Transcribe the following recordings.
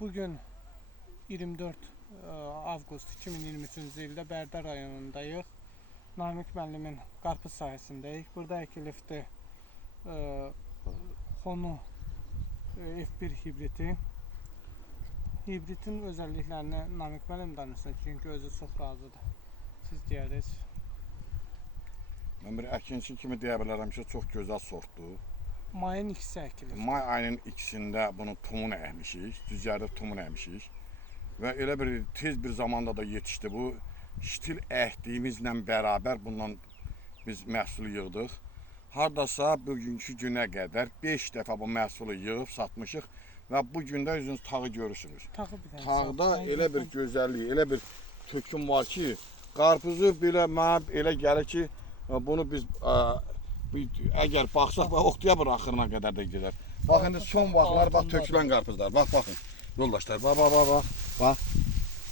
Bugün 24 Avqust 2023-cü ildə Bərdə rayonundayıq. Namiq müəllimin qarpız sahəsindəyik. Burada əkilibdir Xonu F1 hibridi. Hibridin özəlliklərini Namiq müəllim danışsın, çünki özü çox razıdır. Siz deyərsiniz. Mən bir əkinçi kimi deyə bilərəm ki, çox gözəl sortdur. Mayın ikisi əkilib. May ayının ikisində bunu tumun əkmişik, düzgərdə tumun əkmişik. Və elə bir tez bir zamanda da yetişdi bu. Ştil əkdiyimizlə bərabər bundan biz məhsulu yığdıq. Hardasa bugünkü günə qədər 5 dəfə bu məhsulu yığıb satmışıq və bu gündə özünüz tağı görürsünüz. Tağda elə bir gözəllik, elə bir töküm var ki, qarpızı belə mənə elə gəlir ki, bunu biz əgər baxsaq, oktyabr axırına qədər də gedər. Bax, indi son vaxtlar, bax, tökülən qarpızlar. Bax, baxın, yoldaşlar, bax,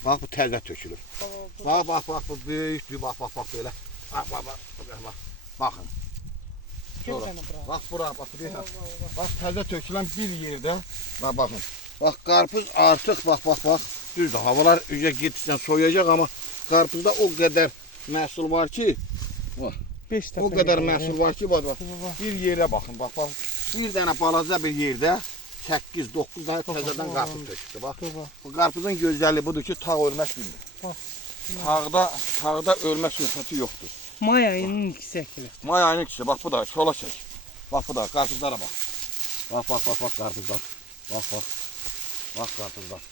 bu təzə tökülür. Bax, bu böyükdür, bax, belə. Baxın. Bax, bura, bax, təzə tökülən bir yerdə, baxın. Bax, qarpız artıq, bax, düzdür, havalar üzə getişdən soyuyacaq, amma qarpızda o qədər məhsul var ki, o qədər məhsul var ki, bax, bir yerə baxın, bax, bir dənə balaca bir yerdə 8-9 dənə təzədən qarpız töküldü, bax. Bu qarpızın gözəlliyi budur ki, tağ ölmək bilmir. Tağda ölmə söhbəti yoxdur. May ayının ikisi əkilib. May ayının ikisi, bax, bu da, sola çək. Bax, bu da, qarpızlara bax. Bax, qarpızlar. Bax, qarpızlar.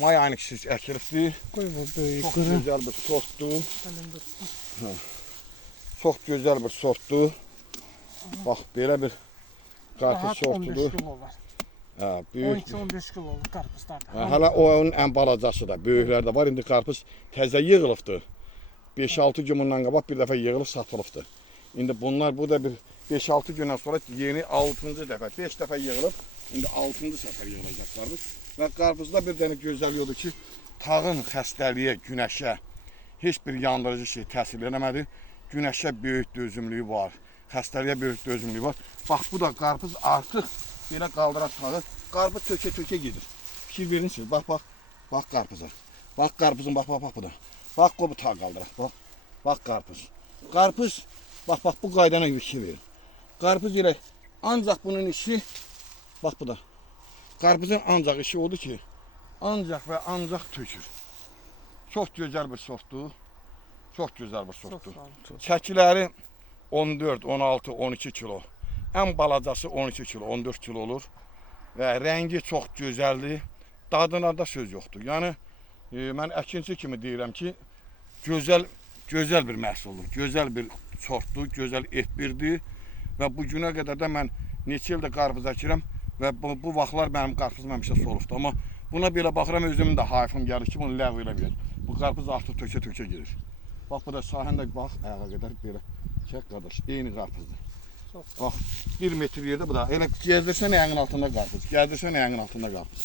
May ayının ikisi əkilibdir. Qoy bu böyük çox qırı. Gözəl bir sortdur. Çox gözəl bir sortdur. Bax, belə bir qarpız sortudur. 15 kilo var. Böyük. 12-15 kilo olur qarpızlar. Hələ o onun ən balacası da, böyüklər də var. İndi qarpız təzə yığılıbdır. 5-6 gün bundan qabaq bir dəfə yığılıb satılıbdır. İndi bunlar, bu da bir 5-6 gündən sonra yeni 6-cı dəfə, 5 dəfə yığılıb, indi 6-cı səfər yığılacaq qarpız. Və qarpızda bir dənə gözəllik odur ki, tağın xəstəliyə, günəşə heç bir yandırıcı şey təsir eləmədi. Günəşə böyük dözümlüyü var, xəstəliyə böyük dözümlüyü var. Bax, bu da qarpız artıq belə qaldıran tağı, qarpız tökə gedir. Fikir verirsiniz, bax qarpıza. Bax qarpızın, bax bu da. Bax, bu tağ qaldırar, bax qarpız. Qarpız, bax bu qaydana bir şey verir. Qarpız elə, ancaq bunun işi, bax bu da. Qarpızın ancaq işi odur ki, ancaq və ancaq tökür. Çox gözəl bir sortdur. Çox gözəl bir sortdur. Çəkiləri 14, 16, 12 kilo. Ən balacası 12 kilo, 14 kilo olur. Və rəngi çox gözəldir. Dadına da söz yoxdur. Yəni, mən əkinçi kimi deyirəm ki, gözəl bir məhsuldur. Gözəl bir sortdur, gözəl F1'dir. Və bu günə qədər də mən neçə ildə qarpız əkirəm və bu vaxtlar mənim qarpızım həmişə solubdur. Amma buna belə baxıram, özümün də hayfım gəlir ki, bunu ləğv eləməyək. Bu qarpız artıq tökə gedir. Bax, bu da sahəndə bax, ayağa qədər belə çək qardaş, eyni qarpızdır. Bax, 1 metr yerdə bu da, elə gəzdirsən ayağın altında qarpız, gəzdirsən ayağın altında qarpız.